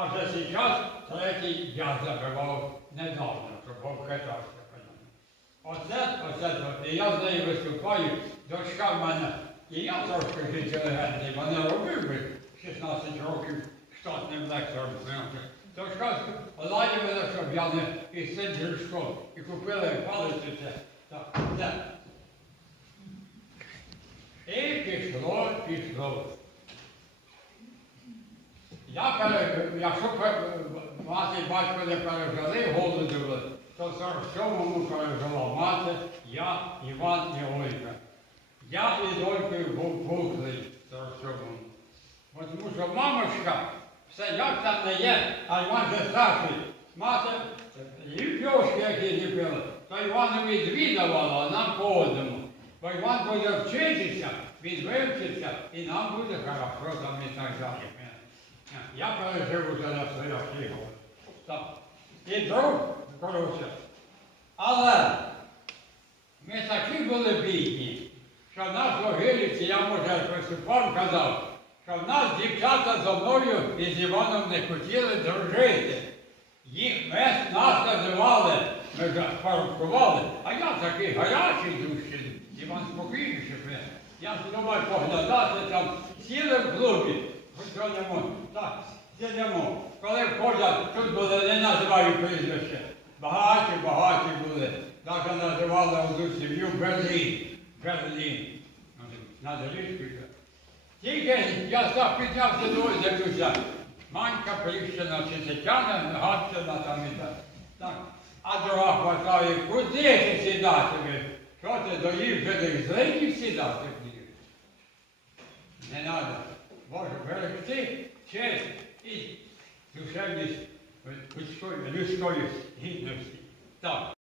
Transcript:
А вже зараз третій я забивав недавно, щоб обкатався. Оце, оце, і я з нею виступаю, дочка в мене, і я трошки інтелігентний, мене робив би 16 років штатним лектором. Дочка ладі мене, щоб я не із цим грішком. І купили палицю це. Так, це. І пішло, пішло. Я пере, якщо мати і батько не пережили голоду, то в 47-му пережила мати, я, Іван і Ольга. Я із Олькою був пухлий в 47-му. Бо Тому що мамочка, все як там не є, а Іван же старший. Мати ліпьошки, які ліпили, то Іванові дві а нам по одному. Бо Іван буде вчитися, він вивчиться, і нам буде хорошо там і так далі. Я пережив уже на своє фігу. І друг, коротше. Але ми такі були бідні, що нас в Огилівці, я може виступав, казав, що в нас дівчата за мною і з Іваном не хотіли дружити. Їх ми, нас називали, ми ж парубкували, а я такий гарячий душі, Іван спокійніше. мене. Я ж думаю поглядати там, сіли в клубі, ходимо, так, сидимо. Коли входять, тут були, не називаю прізвище. Багаті, багаті були. Навіть називали одну сім'ю Берлін. Берлін. Над річкою. Тільки я так піднявся до дивлюся. Манька Пріщина чи Тетяна Гатчина там і так. так. А дорога хватає, куди ти сідати? ви? Що ти доїв жидих злинів сідати? Не треба. Боже, берегти честь і душевність людської, людської гідності. Так.